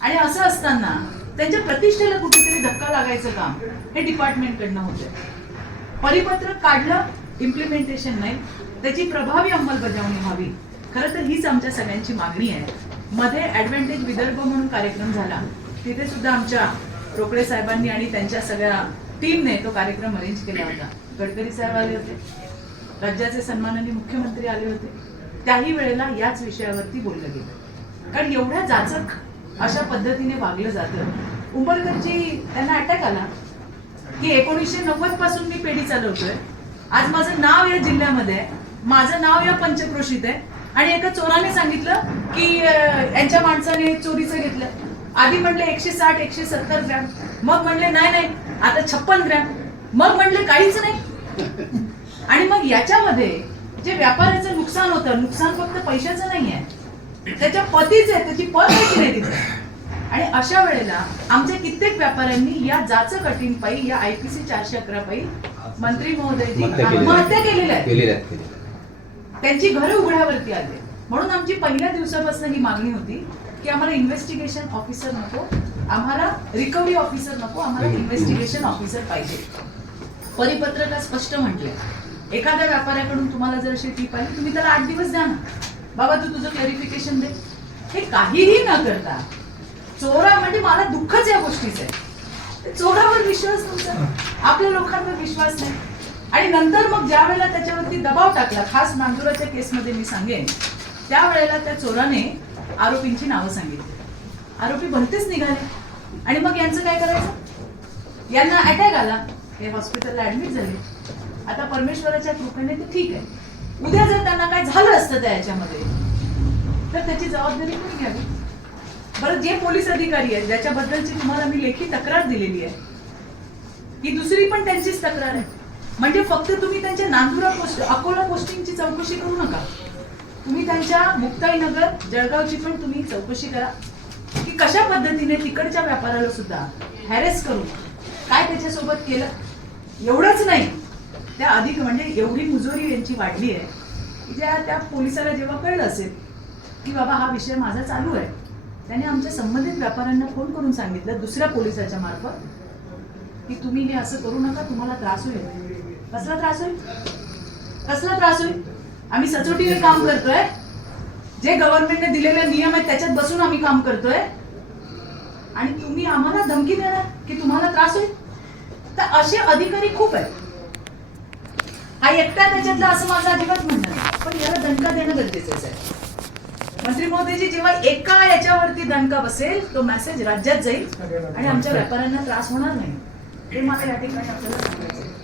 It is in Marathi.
आणि असं असताना त्यांच्या प्रतिष्ठेला कुठेतरी धक्का लागायचं काम हे डिपार्टमेंटकडनं होतं परिपत्रक काढलं इम्प्लिमेंटेशन नाही. त्याची प्रभावी अंमलबजावणी व्हावी. खरं तर हीच आमच्या सगळ्यांची मागणी आहे. मध्ये ऍडव्हान्टेज विदर्भ म्हणून कार्यक्रम झाला. तिथे सुद्धा आमच्या रोकडे साहेबांनी आणि त्यांच्या सगळ्या टीमने तो कार्यक्रम अरेंज केला होता. गडकरी साहेब आले होते. राज्याचे सन्माननीय मुख्यमंत्री आले होते. त्याही वेळेला याच विषयावरती बोललं गेलं. कारण एवढ्या जाचक अशा पद्धतीने वागलं जातं. उंबरकरजी त्यांना अटॅक आला की एकोणीसशे नव्वदपासून मी पेढी चालवतोय. आज माझं नाव या जिल्ह्यामध्ये आहे. माझं नाव या पंचक्रोशीत आहे. आणि एका चोराने सांगितलं की यांच्या माणसाने चोरीचं घेतलं. आधी म्हणले एकशे साठ एकशे सत्तर ग्रॅम. मग म्हणले नाही नाही आता छप्पन ग्रॅम. मग म्हणले काहीच नाही. आणि मग याच्यामध्ये जे व्यापाऱ्याचं नुकसान होतं नुकसान फक्त पैशाचं नाही आहे त्याच्या पतीच आहे त्याची पत आहे की नाही तिथे? आणि अशा वेळेला आमच्या कित्येक व्यापाऱ्यांनी या जाचक अटींपायी या आयपीसी चारशे अकरा पायी मंत्री महोदयजी आत्महत्या केलेल्या आहेत. त्यांची घरं उघड्यावरती आली म्हणून आमची पहिल्या दिवसापासून ही मागणी होती की आम्हाला इन्व्हेस्टिगेशन ऑफिसर नको आम्हाला रिकव्हरी ऑफिसर नको आम्हाला इन्व्हेस्टिगेशन ऑफिसर पाहिजे. परिपत्रकात स्पष्ट म्हटले एखाद्या व्यापाऱ्याकडून तुम्हाला जर अशी टीप आली तुम्ही त्याला आठ दिवस द्या ना. बाबा तू तुझं क्लॅरिफिकेशन दे. हे काहीही न करता चोरा म्हणजे मला दुःखच या गोष्टीचं आहे. चोरावर विश्वास नव्हता आपल्या लोकांवर विश्वास नाही. आणि नंतर मग ज्या वेळेला त्याच्यावरती दबाव टाकला खास नांदुराच्या केसमध्ये मी सांगेन त्यावेळेला त्या चोराने आरोपींची नावं सांगितली. आरोपी भलतेच निघाले. आणि मग यांचं काय करायचं? यांना अटॅक आला. हे हॉस्पिटलला ऍडमिट झाले. आता परमेश्वराच्या कृपेने ते ठीक आहे. उद्या जर त्यांना काय झालं असतं त्या याच्यामध्ये तर त्याची जबाबदारी कोणी घ्यावी? बरं जे पोलीस अधिकारी आहेत ज्याच्याबद्दलची तुम्हाला मी लेखी तक्रार दिलेली आहे ही दुसरी पण त्यांचीच तक्रार आहे. म्हणजे फक्त तुम्ही त्यांच्या नांदुरा पोस्ट अकोला पोस्टिंगची चौकशी करू नका. तुम्ही त्यांच्या मुक्ताईनगर जळगावची पण तुम्ही चौकशी करा. की कशा पद्धतीने तिकडच्या व्यापाऱ्याला सुद्धा हॅरेस करून काय त्याच्यासोबत केलं? एवढंच नाही. त्या अधिक म्हणजे एवढी मुजोरी यांची वाढली आहे की ज्या त्या पोलिसाला जेव्हा कळलं असेल की बाबा हा विषय माझा चालू आहे त्याने आमच्या संबंधित व्यापाऱ्यांना फोन करून सांगितलं दुसऱ्या पोलिसाच्या मार्फत की तुम्ही हे असं करू नका तुम्हाला त्रास होईल. कसला त्रास होईल? कसला त्रास होईल? आम्ही सचोटीने काम करतोय जे गव्हर्नमेंटने दिलेले नियम आहेत त्याच्यात बसून आम्ही काम करतोय आणि तुम्ही आम्हाला धमकी देणार की तुम्हाला त्रास होईल? तर असे अधिकारी खूप आहेत. हा एकटा त्याच्यातला असं माझं अजिबात म्हणणं पण याला दणका देणं गरजेचं आहे. मंत्री मोदीजी जेव्हा एका याच्यावरती दणका बसेल तो मेसेज राज्यात जाईल आणि आमच्या व्यापाऱ्यांना त्रास होणार नाही. हे मला या ठिकाणी आपल्याला सांगायचं